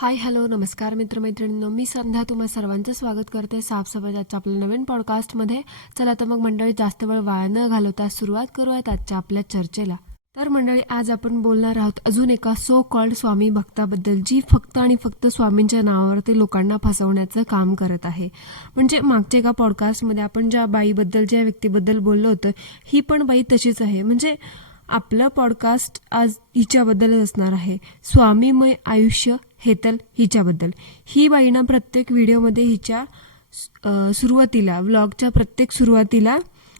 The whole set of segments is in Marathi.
हाय हॅलो नमस्कार मित्रमैत्रिणींनो, मी संध्या तुम्हा सर्वांचं स्वागत करते साफसफाईच्या आपल्या नवीन पॉडकास्टमध्ये. चला तर मग मंडळी, जास्त वेळ वाया न घालवता सुरुवात करूयात आजच्या आपल्या चर्चेला. तर मंडळी, आज आपण बोलणार आहोत अजून एका सो कॉल्ड स्वामी भक्ताबद्दल, जी फक्त आणि फक्त स्वामींच्या नावावरती लोकांना फसवण्याचं काम करत आहे. म्हणजे मागच्या एका पॉडकास्टमध्ये आपण ज्या बाईबद्दल, ज्या व्यक्तीबद्दल बोललो होतं, ही पण बाई तशीच आहे. म्हणजे आपलं पॉडकास्ट आज हिच्याबद्दलच असणार आहे, स्वामीमय आयुष्य हेतल हिच्याबद्दल. ही बाईनं प्रत्येक व्हिडिओमध्ये हिच्या सुरुवातीला, व्लॉगच्या प्रत्येक सुरुवातीला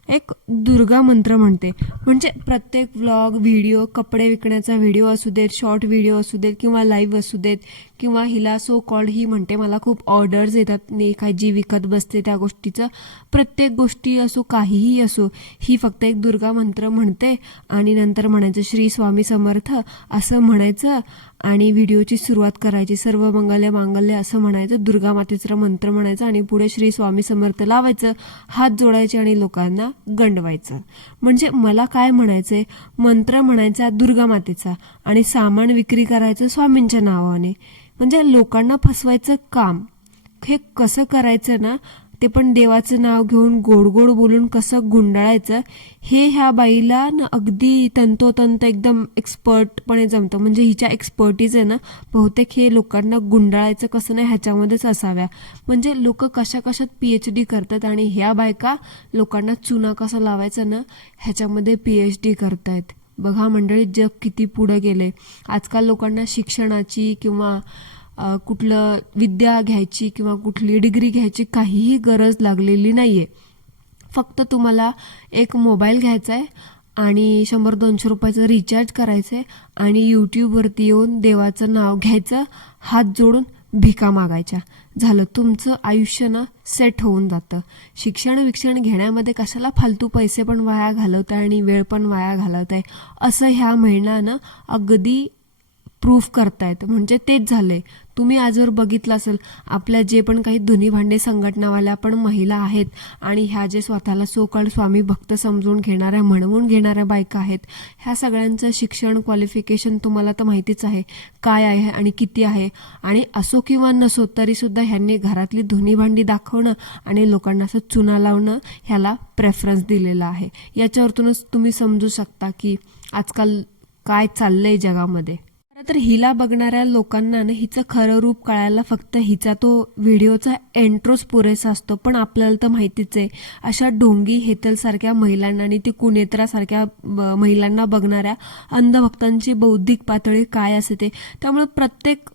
एक दुर्गा मंत्र म्हणते. म्हणजे प्रत्येक व्लॉग, व्हिडिओ, कपडे विकण्याचा व्हिडिओ असू देत, शॉर्ट व्हिडिओ असू देत किंवा लाईव्ह असू देत, किंवा हिला सो कॉल्ड ही म्हणते मला खूप ऑर्डर्स येतात, मी काही जी विकत बसते त्या गोष्टीचं, प्रत्येक गोष्टी असो, काहीही असो, ही फक्त एक दुर्गा मंत्र म्हणते आणि नंतर म्हणायचं श्री स्वामी समर्थ असं म्हणायचं आणि व्हिडिओची सुरुवात करायची. सर्व मंगल्य मांगल्य असं म्हणायचं, दुर्गा मातेचं मंत्र म्हणायचं आणि पुढे श्री स्वामी समर्थ लावायचं, हात जोडायचे आणि लोकांना गंडवायचं. म्हणजे मला काय म्हणायचंय, मंत्र म्हणायचा दुर्गा मातेचा आणि सामान विक्री करायचं स्वामींच्या नावाने. म्हणजे लोकांना फसवायचं काम हे कसं करायचं ना, ते पण देवाचं नाव घेऊन गोड गोड बोलून कसं गुंडाळायचं, हे ह्या बाईला ना अगदी तंतोतंत एकदम एक्सपर्टपणे जमतं. म्हणजे हिच्या एक्सपर्टीज आहे ना, बहुतेक हे लोकांना गुंडाळायचं कसं नाही ह्याच्यामध्येच असाव्या. म्हणजे लोक कशा कशात PhD करतात आणि ह्या बायका लोकांना चुना कसा लावायचा ना ह्याच्यामध्ये PhD करतायत. बघा मंडळी, जग किती पुढे गेले. आजकाल लोकांना शिक्षणाची किंवा कुठलं विद्या घ्यायची किंवा कुठली डिग्री घ्यायची काहीही गरज लागलेली नाहीये. फक्त तुम्हाला एक मोबाईल घ्यायचा आहे आणि 100-200 रुपयाचं रिचार्ज करायचं आहे आणि यूट्यूबवरती येऊन देवाचं नाव घ्यायचं, हात जोडून भिका मागायच्या, झालं, तुमचं आयुष्य ना सेट होऊन जातं. शिक्षण घेण्यामध्ये कशाला फालतू पैसे पण वाया घालवताय आणि वेळ पण वाया घालवताय असं ह्या महिलांना अगदी प्रूफ करतायत. म्हणजे तेच झालंय. तुम्ही आजवर बघितलं असेल, आपल्या जे पण काही धुनी भांडे संघटनावाल्या पण महिला आहेत आणि ह्या जे स्वतःला सो कॉल्ड स्वामी भक्त समजून घेणाऱ्या, म्हणवून घेणाऱ्या बायका आहेत, ह्या सगळ्यांचं शिक्षण, क्वालिफिकेशन तुम्हाला तर माहितीच आहे काय आहे आणि किती आहे. आणि असो किंवा नसो तरी सुद्धा ह्यांनी घरातली धुनी भांडी दाखवणं आणि लोकांना असं चुना लावणं ह्याला प्रेफरन्स दिलेला आहे. याच्यावरतूनच तुम्ही समजू शकता की आजकाल काय चाललंय जगामध्ये. तर हिला बघणाऱ्या लोकांना ना हिचं खरं रूप कळायला फक्त हिचा तो व्हिडिओचा एंट्रोच पुरेसा असतो. पण आपल्याला तर माहितीच आहे, अशा ढोंगी हेतलसारख्या महिलांना आणि ती कुनेत्रासारख्या महिलांना बघणाऱ्या अंधभक्तांची बौद्धिक पातळी काय असते. त्यामुळे प्रत्येक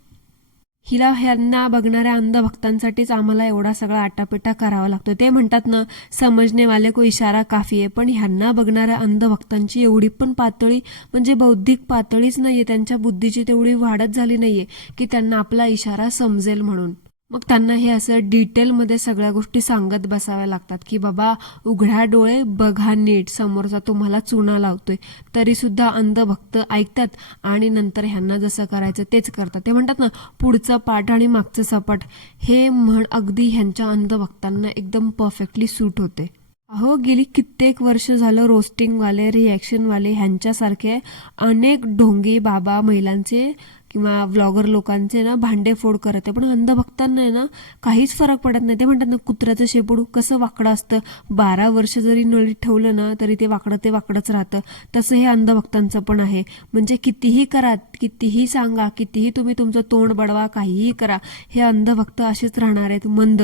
ह्यांना बघणाऱ्या अंधभक्तांसाठीच आम्हाला एवढा सगळा आटापिटा करावा लागतो. ते म्हणतात ना, समजणे वाले को इशारा काफी आहे. पण ह्यांना बघणाऱ्या अंधभक्तांची एवढी पण पातळी, म्हणजे बौद्धिक पातळीच नाहीये, त्यांच्या बुद्धीची तेवढी वाढच झाली नाहीये की त्यांना आपला इशारा समजेल म्हणून. मग त्यांना हे असं डिटेलमध्ये सगळ्या गोष्टी सांगत बसाव्या लागतात की बाबा उघड्या डोळे बघा नीट, समोरचा तुम्हाला चुना लावतोय. तरी सुद्धा अंधभक्त ऐकतात आणि नंतर ह्यांना जसं करायचं तेच करतात. ते म्हणतात ना, पुढचं पाठ आणि मागचं सपाट, हे म्हण अगदी ह्यांच्या अंधभक्तांना एकदम परफेक्टली सूट होते. अहो, गेली कित्येक वर्ष झालं रोस्टिंगवाले, रिॲक्शनवाले ह्यांच्यासारखे अनेक ढोंगी बाबा महिलांचे किंवा व्लॉगर लोकांचे ना भांडेफोड करत आहे. पण अंधभक्तांना ना काहीच फरक पडत नाही. ते म्हणतात ना, कुत्र्याचं शेपूड कसं वाकडं असतं, 12 वर्ष जरी नळीत ठेवलं ना तरी ते वाकडंच राहतं, तसं हे अंधभक्तांचं पण आहे. म्हणजे कितीही करा, कितीही सांगा, कितीही तुम्ही तुमचं तोंड बडवा, काहीही करा, हे अंधभक्त असेच राहणार आहेत, मंद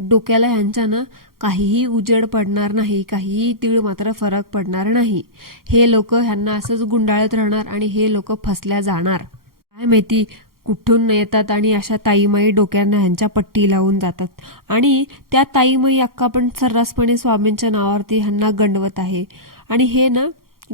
डोक्याला. ह्यांच्या ना काहीही उजेड पडणार नाही, काहीही तीळ मात्र फरक पडणार नाही. हे लोक ह्यांना असंच गुंडाळत राहणार आणि हे लोक फसल्या जाणार. काय माहिती कुठून येतात आणि अशा ताईमाई डोक्यांना ह्यांच्या पट्टी लावून जातात. आणि त्या ताईमाई अक्का पण सर्रासपणे स्वामींच्या नावावरती ह्यांना गंडवत आहे आणि हे ना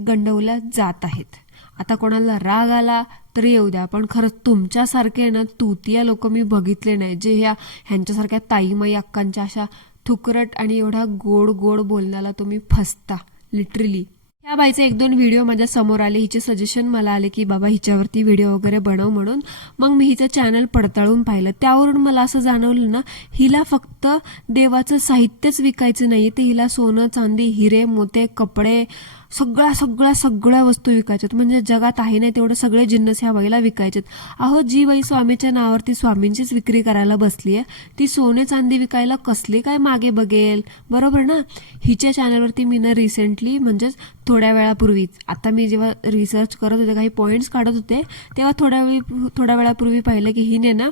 गंडवल्या जात आहेत. आता कोणाला राग आला तरी येऊ द्या, पण खरंच तुमच्यासारखे ना तुतिया लोक मी बघितले नाही, जे ह्यांच्यासारख्या ताईमाई अक्कांच्या अशा थुकरट आणि एवढा गोड गोड बोलण्याला तुम्ही फसता लिटरली. ह्या बाईचे 1-2 व्हिडिओ माझ्या समोर आले, हिचे सजेशन मला आले की बाबा हिच्यावरती व्हिडिओ वगैरे बनव म्हणून. मग मी हिचं चॅनल पडताळून पाहिलं. त्यावरून मला असं जाणवलं ना, हिला फक्त देवाचं साहित्यच विकायचं नाही, ते हिला सोनं चांदी हिरे मोते कपडे सगळ्या सगळ्या सगळ्या वस्तू विकायच्यात, म्हणजे जगात आहे नाही तेवढं सगळे जिन्नस ह्या बाईला विकायचेत. अहो, जी बाई स्वामीच्या नावावरती स्वामींचीच विक्री करायला बसली आहे, ती सोने चांदी विकायला कसली काय मागे बघेल, बरोबर ना. हिच्या चॅनलवरती मी ना रिसेंटली, म्हणजेच थोड्या वेळापूर्वीच, आता मी जेव्हा रिसर्च करत होते, काही पॉईंट्स काढत होते, तेव्हा थोड्या वेळापूर्वी पाहिलं की हिने ना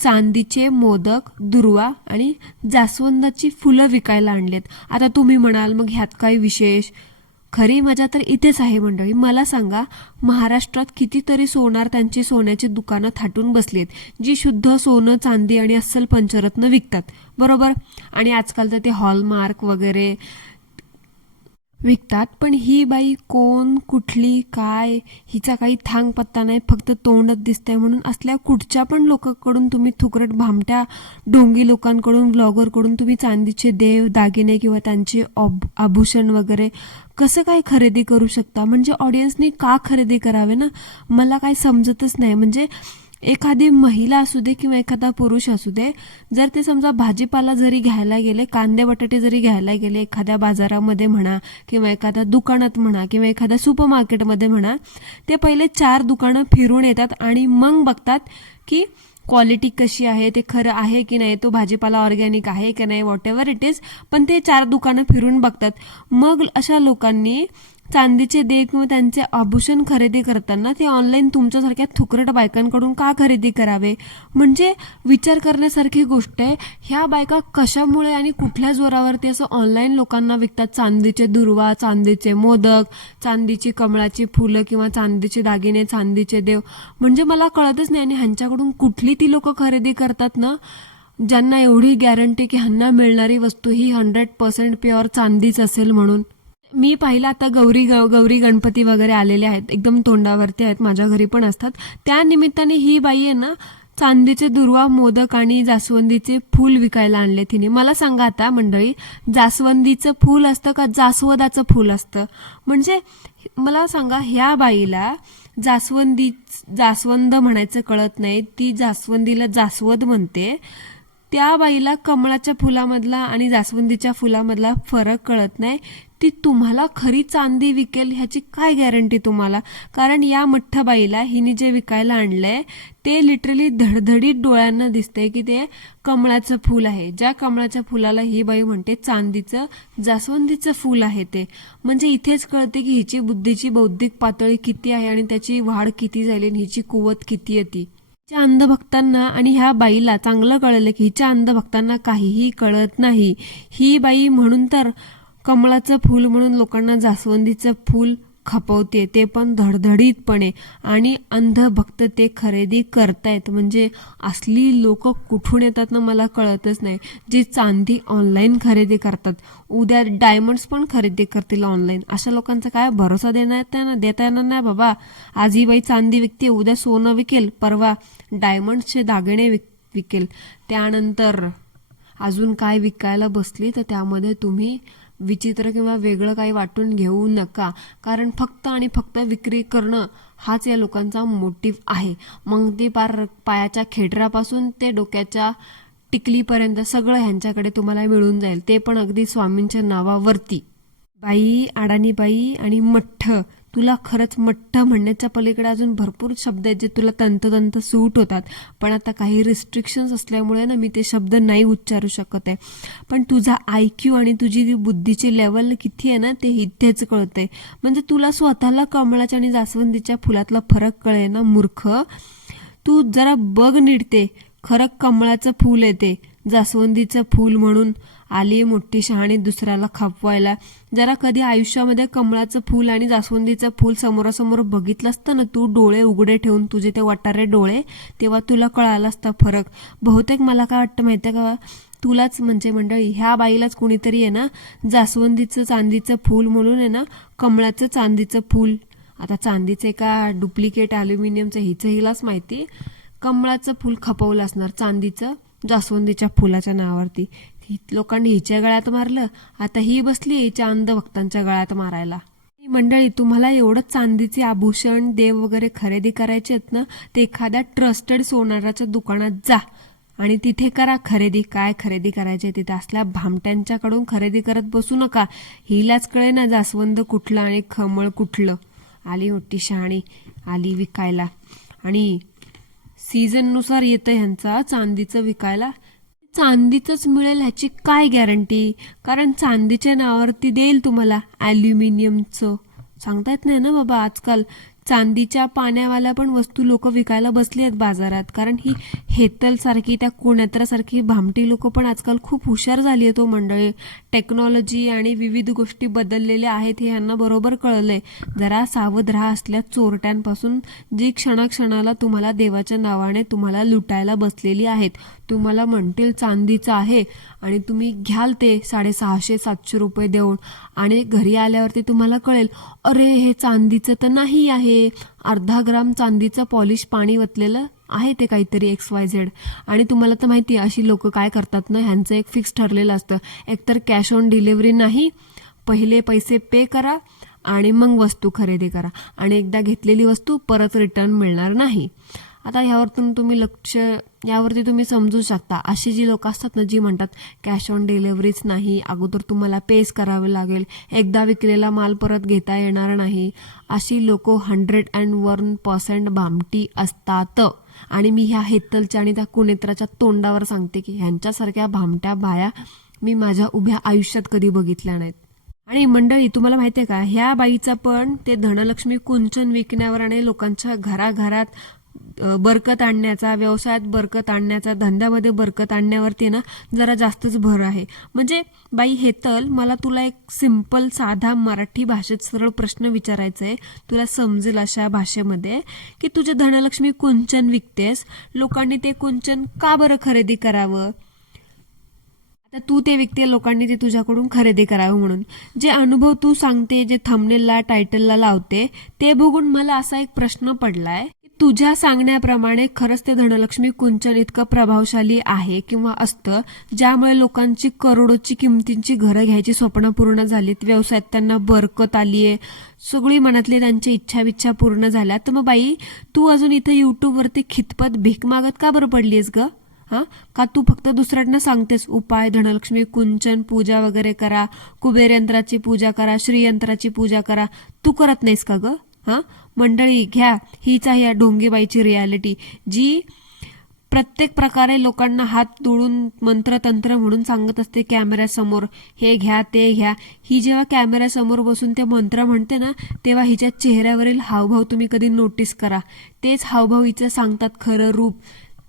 चांदीचे मोदक, दुर्वा आणि जास्वंदाची फुलं विकायला आणलेत. आता तुम्ही म्हणाल मग ह्यात काय विशेष. खरी मजा तर इथेच आहे मंडळी. मला सांगा, महाराष्ट्रात कितीतरी सोनार त्यांची सोन्याची दुकानं थाटून बसलीत, जी शुद्ध सोनं चांदी आणि अस्सल पंचरत्न विकतात, बरोबर. आणि आजकाल तर ते हॉलमार्क वगैरे विकतात. पण ही बाई कोण, कुठली, काय, हिचा काही थांग पत्ता नाही, फक्त तोंडच दिसतंय म्हणून असल्या कुठच्या पण लोकांकडून तुम्ही थुकरट भामट्या ढोंगी लोकांकडून, ब्लॉगरकडून तुम्ही चांदीचे देव दागिने किंवा त्यांचे आभूषण वगैरे कसं काय खरेदी करू शकता. म्हणजे ऑडियन्सनी का खरेदी करावे ना, मला काय समजतच नाही. म्हणजे एखादी महिला असू दे किंवा एखादा पुरुष असू दे, जर ते समजा भाजीपाला जरी घ्यायला गेले, कांदे बटाटे जरी घ्यायला गेले एखाद्या बाजारामध्ये म्हणा किंवा एखाद्या दुकानात म्हणा किंवा एखाद्या सुपर मार्केटमध्ये म्हणा, ते पहिले 4 दुकानं फिरून येतात आणि मग बघतात की क्वालिटी कशी आहे, ते खरं आहे की नाही, तो भाजीपाला ऑर्गॅनिक आहे की नाही, व्हॉट एव्हर इट इज, पण ते 4 दुकानं फिरून बघतात. मग अशा लोकांनी चांदीचे देव किंवा त्यांचे आभूषण खरेदी करताना ते ऑनलाईन तुमच्यासारख्या थुकरट बायकांकडून का खरेदी करावे. म्हणजे विचार करण्यासारखी गोष्ट आहे. ह्या बायका कशामुळे आणि कुठल्या जोरावरती असं ऑनलाईन लोकांना विकतात चांदीचे दुर्वा, चांदीचे मोदक, चांदीची कमळाची फुलं किंवा चांदीचे दागिने, चांदीचे देव. म्हणजे मला कळतच नाही. आणि ह्यांच्याकडून कुठली ती लोक खरेदी करतात ना, ज्यांना एवढी गॅरंटी की ह्यांना मिळणारी वस्तू ही 100% प्युअर चांदीच असेल म्हणून. मी पाहिलं आता गौरी गणपती वगैरे आलेले आहेत, एकदम तोंडावरती आहेत, माझ्या घरी पण असतात. त्या निमित्ताने ही बाई आहे ना चांदीचे दुर्वा, मोदक आणि जास्वंदीचे फूल विकायला आणले तिने. मला सांगा आता मंडळी, जास्वंदीचं फूल असतं का जास्वदाचं फूल असतं. म्हणजे मला सांगा, ह्या बाईला जास्वंद म्हणायचं कळत नाही, ती जास्वंदीला जास्वद म्हणते. त्या बाईला कमळाच्या फुलामधला आणि जास्वंदीच्या फुलामधला फरक कळत नाही. ती तुम्हाला खरी चांदी विकेल ह्याची काय गॅरंटी तुम्हाला. कारण या मठ्ठ बाईला हिने जे विकायला आणलंय ते लिटरली धडधडीत डोळ्यांना दिसतंय की ते कमळाचं फूल आहे. ज्या कमळाच्या फुलाला ही बाई म्हणते चांदीचं जास्वंदीचं फूल आहे ते. म्हणजे इथेच कळते की हिची बुद्धीची बौद्धिक पातळी किती आहे आणि त्याची वाढ किती झाली आणि हिची कुवत किती येते. हिच्या अंधभक्तांना आणि ह्या बाईला चांगलं कळलं की हिच्या अंधभक्तांना काहीही कळत नाही. ही बाई म्हणून तर कमळाचं फूल म्हणून लोकांना जास्वंदीचं फूल खपवते, ते पण धडधडीतपणे. आणि अंधभक्त ते खरेदी करतायत. म्हणजे असली लोक कुठून येतात ना मला कळतच नाही. जी चांदी ऑनलाईन खरेदी करतात, उद्या डायमंड्स पण खरेदी करतील ऑनलाईन. अशा लोकांचा काय भरोसा देता येणार नाही बाबा. आज ही बाई चांदी विकते, उद्या सोनं विकेल, परवा डायमंड्सचे दागिने विकेल. त्यानंतर अजून काय विकायला बसली तर त्यामध्ये तुम्ही विचित्र किंवा वेगळं काही वाटून घेऊ नका. कारण फक्त आणि फक्त विक्री करणं हाच या लोकांचा मोटिव्ह आहे. मग ती पायाच्या खेटरापासून ते डोक्याच्या टिकलीपर्यंत सगळं ह्यांच्याकडे तुम्हाला मिळून जाईल, ते पण अगदी स्वामींच्या नावावरती. बाई, अडाणी बाई आणि मठ्ठ, तुला खरंच मठ्ठ म्हणण्याच्या पलीकडे अजून भरपूर शब्द आहेत जे तुला तंतोतंत सूट होतात. पण आता काही रिस्ट्रिक्शन्स असल्यामुळे ना मी ते शब्द नाही उच्चारू शकत आहे. पण तुझा IQ आणि तुझी जी बुद्धीची लेवल किती आहे ना ते इथेच कळतंय. म्हणजे तुला स्वतःला कमळाच्या आणि जास्वंदीच्या फुलातला फरक कळे ना मूर्ख. तू जरा बघ नीट, खरं कमळाचं फूल येते, जास्वंदीचं फूल म्हणून आली मोठी शहाणी दुसऱ्याला खपवायला. जरा कधी आयुष्यामध्ये कमळाचं फूल आणि जास्वंदीचं फूल समोरासमोर बघितलं असतं ना तू, डोळे उघडे ठेवून, तुझे ते वाटारे डोळे, तेव्हा तुला कळाला असता फरक. बहुतेक मला काय वाटतं माहितीये का, तुलाच म्हणजे मंडळी, ह्या बाईलाच कुणीतरी आहे ना जास्वंदीचं चांदीचं फूल म्हणून आहे ना कमळाचं चांदीचं फूल, आता चांदीचं का डुप्लिकेट ॲल्युमिनियमचं हिलाच माहिती, कमळाचं फूल खपवलं असणार चांदीचं जास्वंदीच्या फुलाच्या नावावरती. लोकांनी हिच्या गळ्यात मारलं, आता ही बसली हिच्या अंधभक्तांच्या गळ्यात मारायला. मंडळी, तुम्हाला एवढं चांदीचे आभूषण देव वगैरे खरेदी करायचे आहेत ना, ते एखाद्या ट्रस्टेड सोनाराच्या दुकानात जा. आणि तिथे करा खरेदी. काय खरेदी करायची तिथे असल्या भामट्यांच्याकडून खरेदी करत बसू नका. हिलाच कळे ना जास्वंद कुठलं आणि कमळ कुठलं. आली मोठी शहाणी, आली विकायला. आणि सीझननुसार येतं ह्यांचा चांदीचं विकायला. चांदीचंच मिळेल ह्याची काय गॅरंटी? कारण चांदीच्या नावावरती देईल तुम्हाला ॲल्युमिनियमचं. सांगता येत नाही ना बाबा. आजकाल चांदीच्या पाण्यावाल्या पण वस्तू लोक विकायला बसली आहेत बाजारात. कारण ही हेतल सारखी, त्या कोण्यात्रासारखी भामटी लोक पण आजकाल खूप हुशार झाली आहेत. मंडळी, टेक्नॉलॉजी आणि विविध गोष्टी बदललेल्या आहेत हे यांना बरोबर कळलंय. जरा सावध राहा असल्या चोरट्यांपासून, जी क्षणाक्षणाला तुम्हाला देवाच्या नावाने तुम्हाला लुटायला बसलेली आहेत. तुम्हाला म्हणतील चांदीचं आहे आणि तुम्ही घ्याल ते 650-700 रुपये देऊन, आणि घरी आल्यावरती तुम्हाला कळेल अरे हे चांदीचं तर नाही आहे, अर्धा ग्राम चांदीचं पॉलिश पाणी वतलेलं आहे ते काहीतरी XYZ. आणि तुम्हाला तर माहिती आहे अशी लोक काय करतात ना, ह्यांचं एक फिक्स ठरलेलं असतं. एकतर कॅश ऑन डिलिव्हरी नाही, पहिले पैसे पे करा आणि मग वस्तू खरेदी करा, आणि एकदा घेतलेली वस्तू परत रिटर्न मिळणार नाही. आता यावरती तुम्ही समजू शकता अशी जी लोक असतात ना, जी म्हणतात कॅश ऑन डिलिव्हरीच नाही, अगोदर तुम्हाला पेच करावे लागेल, एकदा विकलेला माल परत घेता येणार नाही. अशी लोक 101% भामटी असतात. आणि मी ह्या हेतलच्या आणि त्या कुनेत्राच्या तोंडावर सांगते की ह्यांच्यासारख्या भामट्या बाया मी माझ्या उभ्या आयुष्यात कधी बघितल्या नाहीत. आणि मंडळी, तुम्हाला माहिती आहे का, ह्या बाईचा पण ते धनलक्ष्मी कुंचन विकण्यावर आणि लोकांच्या घराघरात बरकत आणण्याचा, व्यवसायात बरकत आणण्याचा, धंद्यामध्ये बरकत आणण्यावरती ना जरा जास्तच भर आहे. म्हणजे बाई हेतल, मला तुला एक सिंपल साधा मराठी भाषेत सरळ प्रश्न विचारायचा आहे, तुला समजेल अशा भाषेमध्ये, की तुझे धनलक्ष्मी कुंचन विकतेस, लोकांनी ते कुंचन का बरं खरेदी करावं? आता तू ते विकते, लोकांनी ते तुझ्याकडून खरेदी करावं म्हणून. जे अनुभव तू सांगते, जे थंबनेलला टायटलला लावते, ते बघून मला असा एक प्रश्न पडलाय, तुझ्या सांगण्याप्रमाणे खरंच ते धनलक्ष्मी कुंचन इतकं प्रभावशाली आहे किंवा असतं, ज्यामुळे लोकांची करोडोची किमतींची घरं घ्यायची स्वप्न पूर्ण झालीत, व्यवसायात त्यांना बरकत आलीये, सगळी मनातली त्यांची इच्छा पूर्ण झाल्या. तर मग बाई, तू अजून इथं युट्यूबवरती खितपत भीक मागत का बरं पडलीस ग? का तू फक्त दुसऱ्यांना सांगतेस उपाय, धनलक्ष्मी कुंचन पूजा वगैरे करा, कुबेर यंत्राची पूजा करा, श्रीयंत्राची पूजा करा, तू करत नाहीस का ग? मंडळी, घ्या हीच आहे या ढोंगीबाईची रियालिटी, जी प्रत्येक प्रकारे लोकांना हात जोडून मंत्रतंत्र म्हणून सांगत असते कॅमेऱ्यासमोर, हे घ्या ते घ्या. ही जेव्हा कॅमेऱ्यासमोर बसून ते मंत्र म्हणते ना, तेव्हा हिच्या चेहऱ्यावरील हावभाव तुम्ही कधी नोटीस करा. तेच हावभाव हिचं सांगतात खरं रूप.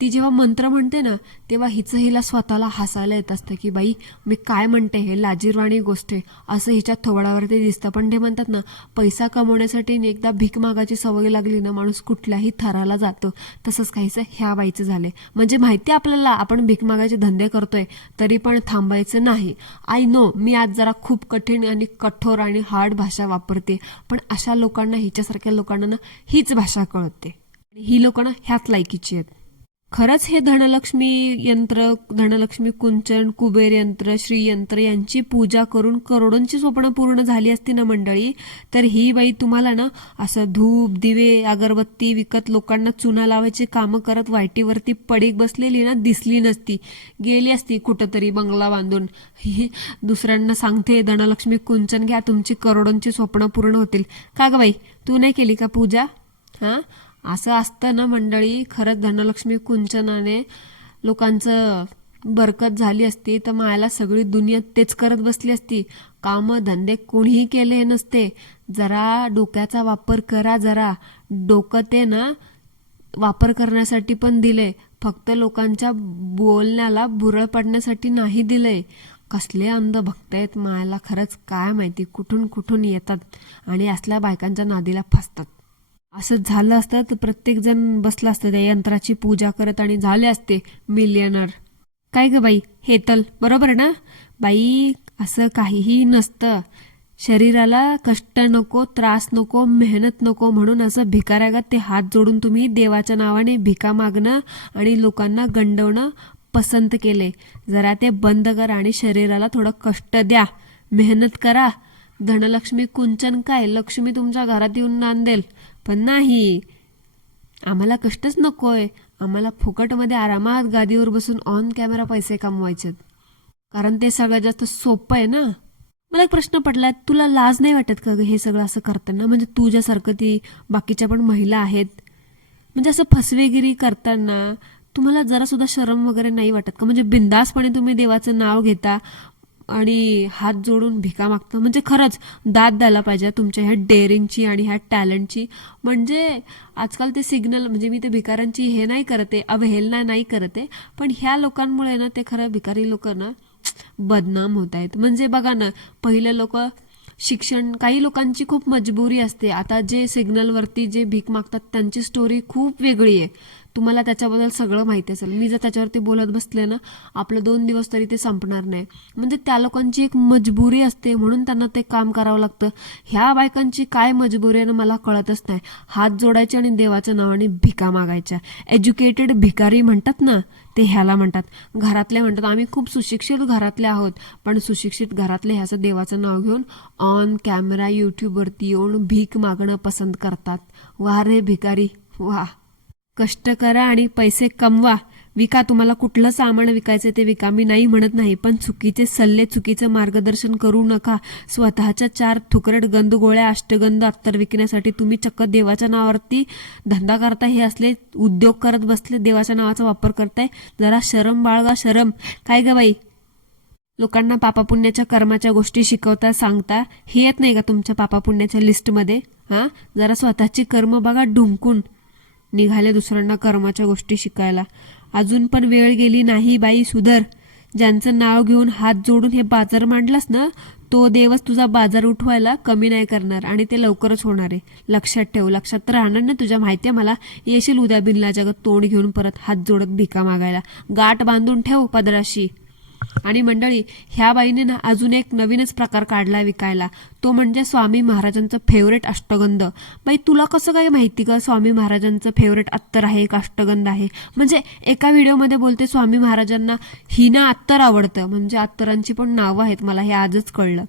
ती जेव्हा मंत्र म्हणते ना, तेव्हा हिला स्वतःला हसायला येत असतं की बाई मी काय म्हणते, हे लाजीरवाणी गोष्ट आहे असं हिच्या थोबडावरती दिसतं. पण ते म्हणतात ना, पैसा कमवण्यासाठी एकदा भीक मागायची सवय लागली ना, माणूस कुठल्याही थराला जातो. तसंच काहीसं ह्या बाईचं झालंय. म्हणजे माहिती आपल्याला आपण भीक मागायचे धंदे करतोय, तरी पण थांबायचं नाही. आय नो, मी आज जरा खूप कठीण आणि कठोर आणि हार्ड भाषा वापरते, पण अशा लोकांना, हिच्यासारख्या लोकांना ना हीच भाषा कळते. ही लोक ना ह्याच लायकीची आहेत. खरंच हे धनलक्ष्मी यंत्र, धनलक्ष्मी कुंचन, कुबेर यंत्र, श्रीयंत्र यांची पूजा करून करोडोंची स्वप्न पूर्ण झाली असती ना मंडळी, तर ही बाई तुम्हाला ना असं धूप, दिवे, अगरबत्ती विकत लोकांना चुना लावायची कामं करत वायटीवरती पडीक बसलेली ना दिसली नसती. गेली असती कुठंतरी बंगला बांधून. दुसऱ्यांना सांगते धनलक्ष्मी कुंचन घ्या, तुमची करोडोंची स्वप्न पूर्ण होतील. का ग बाई, तू नाही केली का पूजा? असं असतं ना मंडळी. खरंच धनलक्ष्मी कुंचनाने लोकांचं बरकत झाली असती तर मायाला सगळी दुनिया तेच करत बसली असती. कामं धंदे कोणीही केले नसते. जरा डोक्याचा वापर करा. जरा डोकं ते ना वापर करण्यासाठी पण दिलंय, फक्त लोकांच्या बोलण्याला बुरळ पडण्यासाठी नाही दिलंय. कसले अंध भक्त आहेत, मायाला खरंच काय माहिती कुठून कुठून येतात आणि असल्या बायकांच्या नादीला फसतात. असं झालं असतं तर प्रत्येक जण बसला असतं त्या यंत्राची पूजा करत आणि झाले असते मिलियनर. काय ग बाई हेतल, बरोबर ना बाई? असं काहीही नसतं. शरीराला कष्ट नको, त्रास नको, मेहनत नको म्हणून असं भिकाऱ्यागत ते हात जोडून तुम्ही देवाच्या नावाने भिका मागणं आणि लोकांना गंडवणं पसंत केले. जरा ते बंद करा आणि शरीराला थोडं कष्ट द्या, मेहनत करा. धनलक्ष्मी कुंचन काय, लक्ष्मी तुमच्या घरात येऊन नांदेल, पण नाही, आम्हाला कष्टच नकोय. आम्हाला फुकटमध्ये आरामात गादीवर बसून ऑन कॅमेरा पैसे कमवायचे, कारण ते सगळ्यात जास्त सोपं आहे ना. मला एक प्रश्न पडलाय, तुला लाज नाही वाटत का ग हे सगळं असं करताना? म्हणजे तुझ्यासारखं ती बाकीच्या पण महिला आहेत, म्हणजे असं फसवेगिरी करताना तुम्हाला जरा सुद्धा शरम वगैरे नाही वाटत का? म्हणजे बिंदासपणे तुम्ही देवाचं नाव घेता आणि हात जोडून भिका मागता. म्हणजे खरंच दाद द्यायला पाहिजे तुमच्या ह्या डेअरिंगची आणि ह्या टॅलेंटची. म्हणजे आजकाल ते सिग्नल, म्हणजे मी ते भिकाऱ्यांची हे नाही करते, अवहेलना नाही करते, पण ह्या लोकांमुळे ना ते खरं भिकारी लोक ना बदनाम होत आहेत. म्हणजे बघा ना, पहिले लोक शिक्षण, काही लोकांची खूप मजबुरी असते. आता जे सिग्नलवरती जे भीक मागतात त्यांची स्टोरी खूप वेगळी आहे. तुम्हाला त्याच्याबद्दल सगळं माहिती असेल. मी जर त्याच्यावरती बोलत बसले ना, आपलं 2 दिवस तरी ते संपणार नाही. म्हणजे त्या लोकांची एक मजबुरी असते, म्हणून त्यांना ते काम करावं लागतं. ह्या बायकांची काय मजबुरी आहे ना मला कळतच नाही. हात जोडायचे आणि देवाच्या नावाने भिका मागायच्या. एज्युकेटेड भिकारी म्हणतात ना, ते ह्याला म्हणतात. घरातले म्हणतात आम्ही खूप सुशिक्षित घरातले आहोत, पण सुशिक्षित घरातले ह्याचं देवाचं नाव घेऊन ऑन कॅमेरा यूट्यूबवरती येऊन भीक मागणं पसंत करतात. वा रे भिकारी वा. कष्ट करा आणि पैसे कमवा, विका. तुम्हाला कुठलं सामान विकायचं ते विका, मी नाही म्हणत नाही, पण चुकीचे सल्ले, चुकीचं मार्गदर्शन करू नका. स्वतःच्या 4 थुकरट गंधगोळ्या अष्टगंध अत्तर विकण्यासाठी तुम्ही चक्क देवाच्या नावावरती धंदा करताय. हे असले उद्योग करत बसले, देवाच्या नावाचा वापर करताय. जरा शरम बाळगा, शरम. काय ग बाई, लोकांना पापापुण्याच्या कर्माच्या गोष्टी शिकवता, सांगता, हे येत नाही का तुमच्या पापापुण्याच्या लिस्टमध्ये? हां, जरा स्वतःची कर्म बघा ढुंकून. निघाले दुसऱ्यांना कर्माच्या गोष्टी शिकायला. अजून पण वेळ गेली नाही बाई, सुधर. ज्यांचं नाव घेऊन हात जोडून हे बाजार मांडलास ना, तो देवच तुझा बाजार उठवायला कमी नाही करणार, आणि ते लवकरच होणार आहे. लक्षात ठेव. लक्षात तर राहणार ना तुझ्या, माहितीये मला. येशील उद्या बिनला जगत तोंड घेऊन परत हात जोडत भिका मागायला. गाठ बांधून ठेव पदराशी. आणि मंडळी, ह्या बाईने ना अजून एक नवीनच प्रकार काढला विकायला. तो म्हणजे स्वामी महाराजांचं फेवरेट अष्टगंध. बाई, तुला कसं काय माहिती का स्वामी महाराजांचं फेवरेट अत्तर आहे, एक अष्टगंध आहे? म्हणजे एका व्हिडिओमध्ये बोलते स्वामी महाराजांना हिना अत्तर आवडतं, म्हणजे अत्तरांची पण नावं आहेत, मला हे आजच कळलं.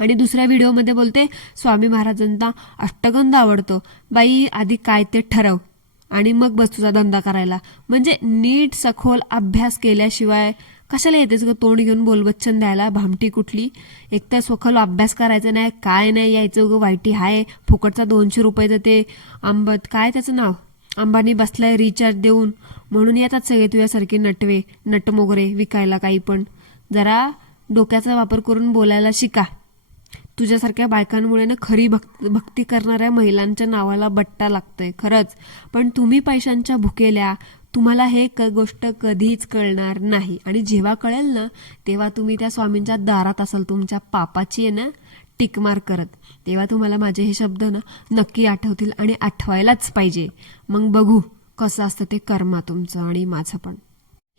आणि दुसऱ्या व्हिडिओमध्ये बोलते स्वामी महाराजांना अष्टगंध आवडतो. बाई, आधी काय ते ठरव आणि मग बस तुझा धंदा करायला. म्हणजे नीट सखोल अभ्यास केल्याशिवाय कशाला येतेच ग तोंड घेऊन बोलबच्चन द्यायला, भामटी कुठली. एक तर सखोल अभ्यास करायचा नाही, काय नाही, यायचं ग वाईटी हाय फुकटचा 200 रुपयाचं ते आंबत, काय त्याचं नाव, अंबानी बसलाय रिचार्ज देऊन, म्हणून येतात सगळे तुझ्यासारखे नटवे नटमोगरे विकायला काही पण. जरा डोक्याचा वापर करून बोलायला शिका. तुझ्यासारख्या बायकांमुळे ना खरी भक्ती करणाऱ्या महिलांच्या नावाला बट्टा लागतोय खरंच. पण तुम्ही पैशांच्या भुकेल्या, तुम्हाला हे गोष्ट कधीच कळणार नाही. आणि जेव्हा कळेल ना, तेव्हा तुम्ही त्या स्वामींच्या दारात असाल तुमच्या पापाची आहे ना टिकमार करत. तेव्हा तुम्हाला माझे हे शब्द ना नक्की आठवतील, आणि आठवायलाच पाहिजे. मग बघू कसं असतं ते कर्मा तुमचं आणि माझं पण.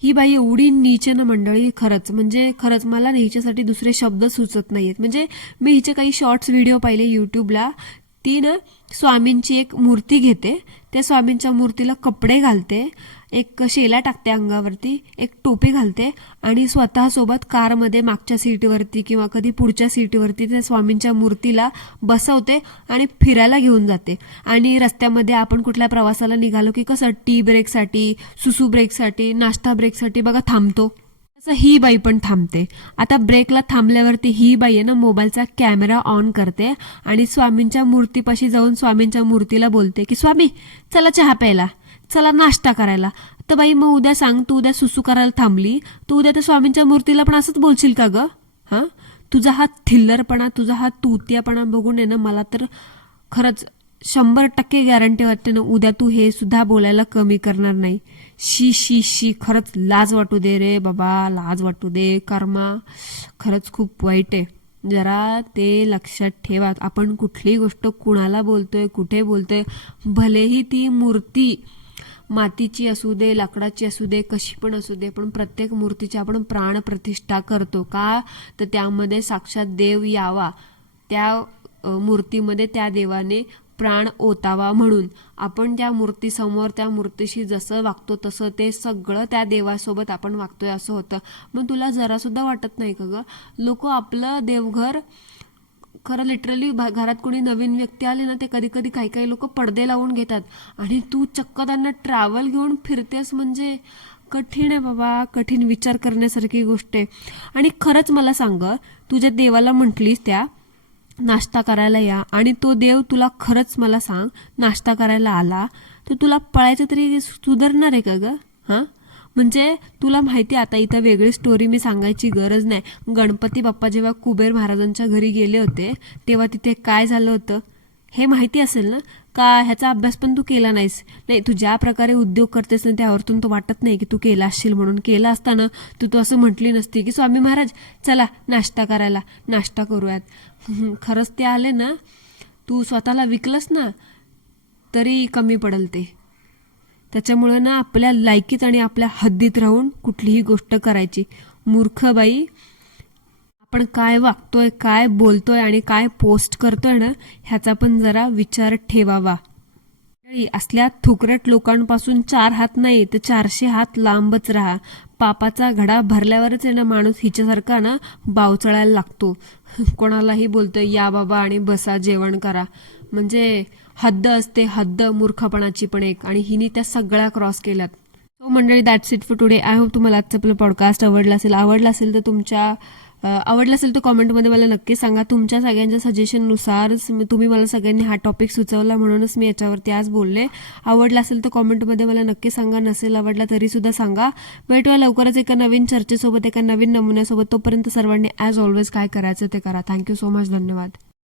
ही बाई एवढी नीच ना मंडळी, खरंच. म्हणजे खरंच मला हिच्यासाठी दुसरे शब्द सुचत नाहीयेत. म्हणजे मी हिचे काही शॉर्ट्स व्हिडिओ पाहिले युट्यूबला. ती ना स्वामींची एक मूर्ती घेते, त्या स्वामींच्या मूर्तीला कपडे घालते, एक शेला टाकते अंगावरती, एक टोपी घालते, आणि स्वतःसोबत कारमध्ये मागच्या सीटवरती किंवा कधी पुढच्या सीटवरती त्या स्वामींच्या मूर्तीला बसवते आणि फिरायला घेऊन जाते. आणि रस्त्यामध्ये आपण कुठल्या प्रवासाला निघालो की कसं टी ब्रेकसाठी, सुसू ब्रेकसाठी, नाश्ता ब्रेकसाठी बघा थांबतो, तसं ही बाई पण थांबते. आता ब्रेकला थांबल्यावरती ही बाई आहे ना मोबाईलचा कॅमेरा ऑन करते आणि स्वामींच्या मूर्तीपाशी जाऊन स्वामींच्या मूर्तीला बोलते की स्वामी चला चहा प्यायला, चला नाश्ता करायला. तर बाई मग उद्या सांग, तू उद्या सुसू करायला थांबली, तू उद्या त्या स्वामींच्या मूर्तीला पण असंच बोलशील का ग? हां, तुझा हा थिल्लरपणा, तुझा हा तुतियापणा बघून आहे ना मला तर खरंच 100% गॅरंटी वाटते ना, उद्या तू हे सुद्धा बोलायला कमी करणार नाही. शी शी शी, खरंच लाज वाटू दे रे बाबा, लाज वाटू दे. कर्मा खरंच खूप वाईट आहे. जरा ते लक्षात ठेवा. आपण कुठलीही गोष्ट कुणाला बोलतोय, कुठे बोलतोय, भलेही ती मूर्ती मातीची असू दे, लाकडाची असू दे, कशी पण असू दे, पण प्रत्येक मूर्तीची आपण प्राणप्रतिष्ठा करतो का? तर त्यामध्ये साक्षात देव यावा, त्या मूर्तीमध्ये त्या देवाने प्राण ओतावा म्हणून. आपण त्या मूर्तीसमोर त्या मूर्तीशी जसं वागतो तसं ते सगळं त्या देवासोबत आपण वागतोय असं होतं. मग तुला जरा सुद्धा वाटत नाही का ग, लोक आपलं देवघर खरं लिटरली घरात कोणी नवीन व्यक्ती आले ना, ते कधी कधी काही काही लोक पडदे लावून घेतात आणि तू चक्क त्यांना ट्रॅव्हल घेऊन फिरतेस म्हणजे कठीण आहे बाबा, कठीण विचार करण्यासारखी गोष्ट आहे. आणि खरंच मला सांग, तुझ्या देवाला म्हटलीस त्या नाश्ता करायला या आणि तो देव तुला खरंच मला सांग नाश्ता करायला आला तर तुला पळायचं तरी सुधारणार आहे का ग? हां, म्हणजे तुला माहिती आता इथं वेगळी स्टोरी मी सांगायची गरज नाही. गणपती बाप्पा जेव्हा कुबेर महाराजांच्या घरी गेले होते तेव्हा तिथे काय झालं होतं हे माहिती असेल ना? का ह्याचा अभ्यास पण तू केला नाहीस? नाही, तू ज्या प्रकारे उद्योग करतेस ना त्यावरतून तो वाटत नाही की तू केला असशील म्हणून. केला असताना तू असं म्हटली नसती की स्वामी महाराज चला नाश्ता करायला, नाश्ता करूयात. खरंच ते आले ना, तू स्वतःला विकलंस ना तरी कमी पडल ते. त्याच्यामुळं ना आपल्या लायकीत आणि आपल्या हद्दीत राहून कुठलीही गोष्ट करायची. मूर्ख बाई, आपण काय वागतोय, काय बोलतोय आणि काय पोस्ट करतोय ना ह्याचा पण जरा विचार ठेवावा. असल्या थुकरट लोकांपासून 4 हात नाही तर 400 हात लांबच राहा. पापाचा घडा भरल्यावरच आहे ना माणूस हिच्यासारखा ना बावचळायला लागतो. कोणालाही बोलतोय या बाबा आणि बसा जेवण करा, म्हणजे हद्द असते, हद्द मूर्खपणाची पण एक, आणि हिने त्या सगळ्या क्रॉस केल्यात. सो मंडळी, that's it for today. I hope तुम्हाला आजचं आपलं पॉडकास्ट आवडला असेल तर आवडला असेल तर कॉमेंटमध्ये मला नक्की सांगा. तुमच्या सगळ्यांच्या सजेशननुसार तुम्ही मला सगळ्यांनी हा टॉपिक सुचवला म्हणूनच मी याच्यावरती आज बोलले. आवडला असेल तर कॉमेंटमध्ये मला नक्की सांगा, नसेल आवडला तरी सुद्धा सांगा. भेटूया लवकरच एका नवीन चर्चेसोबत, एका नवीन नमुन्यासोबत. तोपर्यंत सर्वांनी ॲज ऑलवेज काय करायचं ते करा. Thank you so much. धन्यवाद.